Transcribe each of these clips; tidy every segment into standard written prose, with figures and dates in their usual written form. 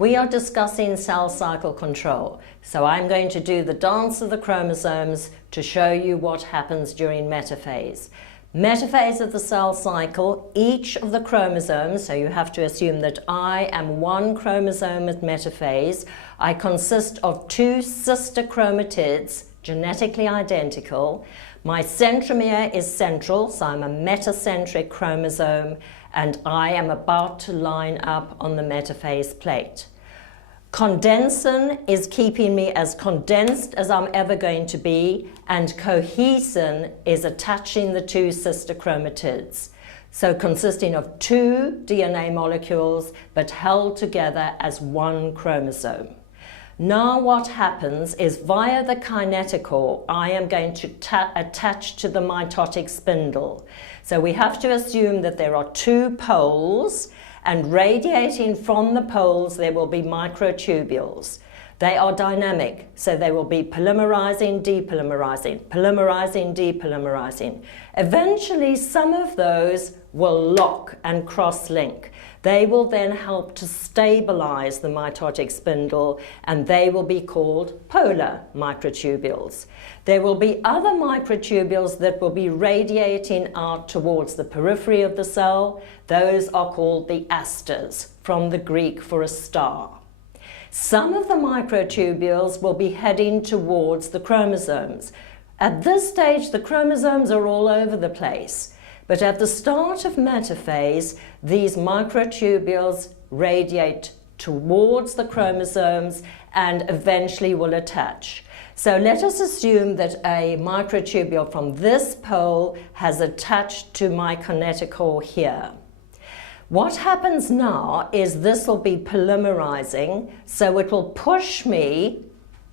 We are discussing cell cycle control, so I'm going to do the dance of the chromosomes to show you what happens during metaphase. Metaphase of the cell cycle, each of the chromosomes, so you have to assume that I am one chromosome at metaphase. I consist of two sister chromatids, genetically identical. My centromere is central, so I'm a metacentric chromosome, and I am about to line up on the metaphase plate. Condensin is keeping me as condensed as I'm ever going to be, and cohesin is attaching the two sister chromatids. So consisting of two DNA molecules, but held together as one chromosome. Now what happens is via the kinetochore, I am going to attach to the mitotic spindle. So we have to assume that there are two poles, and radiating from the poles there will be microtubules. They are dynamic, so they will be polymerizing, depolymerizing, polymerizing, depolymerizing. Eventually some of those will lock and cross-link. They will then help to stabilize the mitotic spindle, and they will be called polar microtubules. There will be other microtubules that will be radiating out towards the periphery of the cell. Those are called the asters, from the Greek for a star. Some of the microtubules will be heading towards the chromosomes. At this stage, the chromosomes are all over the place. But at the start of metaphase, these microtubules radiate towards the chromosomes and eventually will attach. So let us assume that a microtubule from this pole has attached to my kinetochore here. What happens now is this will be polymerizing, so it will push me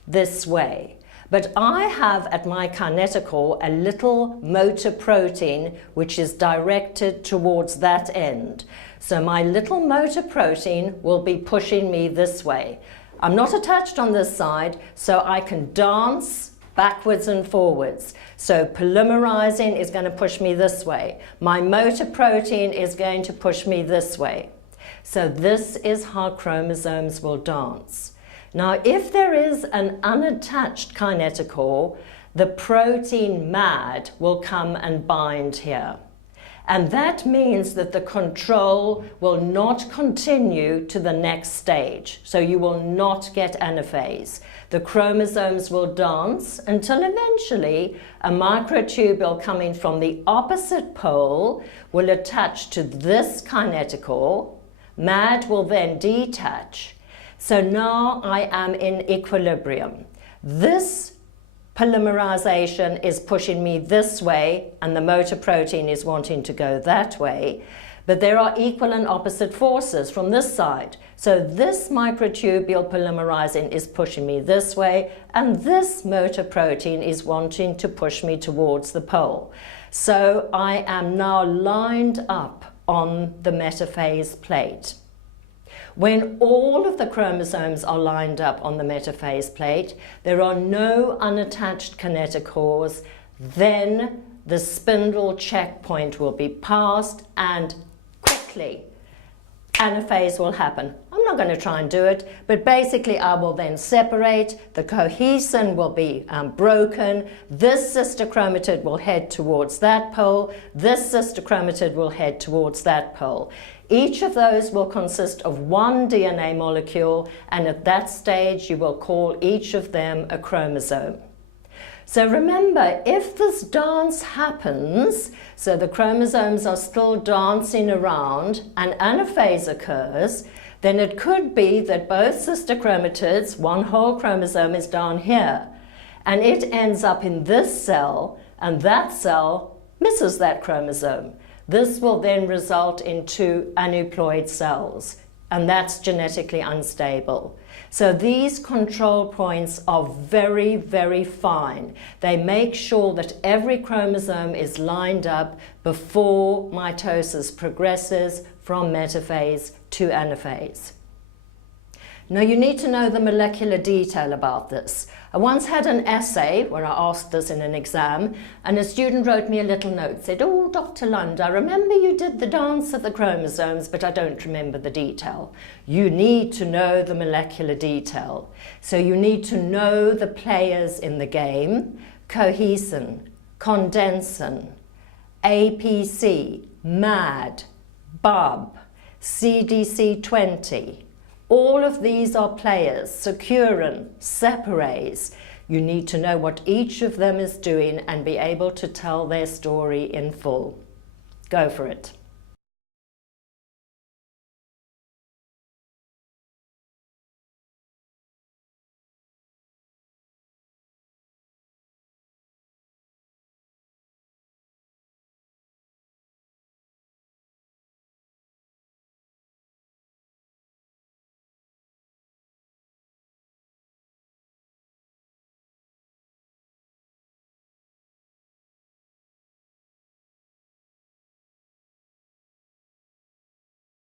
this way. But I have at my kinetochore a little motor protein which is directed towards that end. So my little motor protein will be pushing me this way. I'm not attached on this side, so I can dance backwards and forwards. So polymerizing is going to push me this way. My motor protein is going to push me this way. So this is how chromosomes will dance. Now, if there is an unattached kinetochore, the protein MAD will come and bind here. And that means that the control will not continue to the next stage. So you will not get anaphase. The chromosomes will dance until eventually a microtubule coming from the opposite pole will attach to this kinetochore. MAD will then detach. So now I am in equilibrium. This polymerization is pushing me this way, and the motor protein is wanting to go that way. But there are equal and opposite forces from this side. So this microtubule polymerizing is pushing me this way, and this motor protein is wanting to push me towards the pole. So I am now lined up on the metaphase plate. When all of the chromosomes are lined up on the metaphase plate, there are no unattached kinetochores, then the spindle checkpoint will be passed and quickly anaphase will happen. I'm not going to try and do it, but basically I will then separate, the cohesin will be broken, this sister chromatid will head towards that pole, this sister chromatid will head towards that pole. Each of those will consist of one DNA molecule, and at that stage you will call each of them a chromosome. So remember, if this dance happens, so the chromosomes are still dancing around and anaphase occurs, then it could be that both sister chromatids, one whole chromosome is down here, and it ends up in this cell, and that cell misses that chromosome. This will then result in two aneuploid cells, and that's genetically unstable. So these control points are very, very fine. They make sure that every chromosome is lined up before mitosis progresses from metaphase to anaphase. Now you need to know the molecular detail about this. I once had an essay where I asked this in an exam, and a student wrote me a little note, said, "Oh, Dr. Lund, I remember you did the dance of the chromosomes, but I don't remember the detail." You need to know the molecular detail. So you need to know the players in the game: cohesin, condensin, APC, MAD, BUB, CDC20. All of these are players, securin, separase. You need to know what each of them is doing and be able to tell their story in full. Go for it.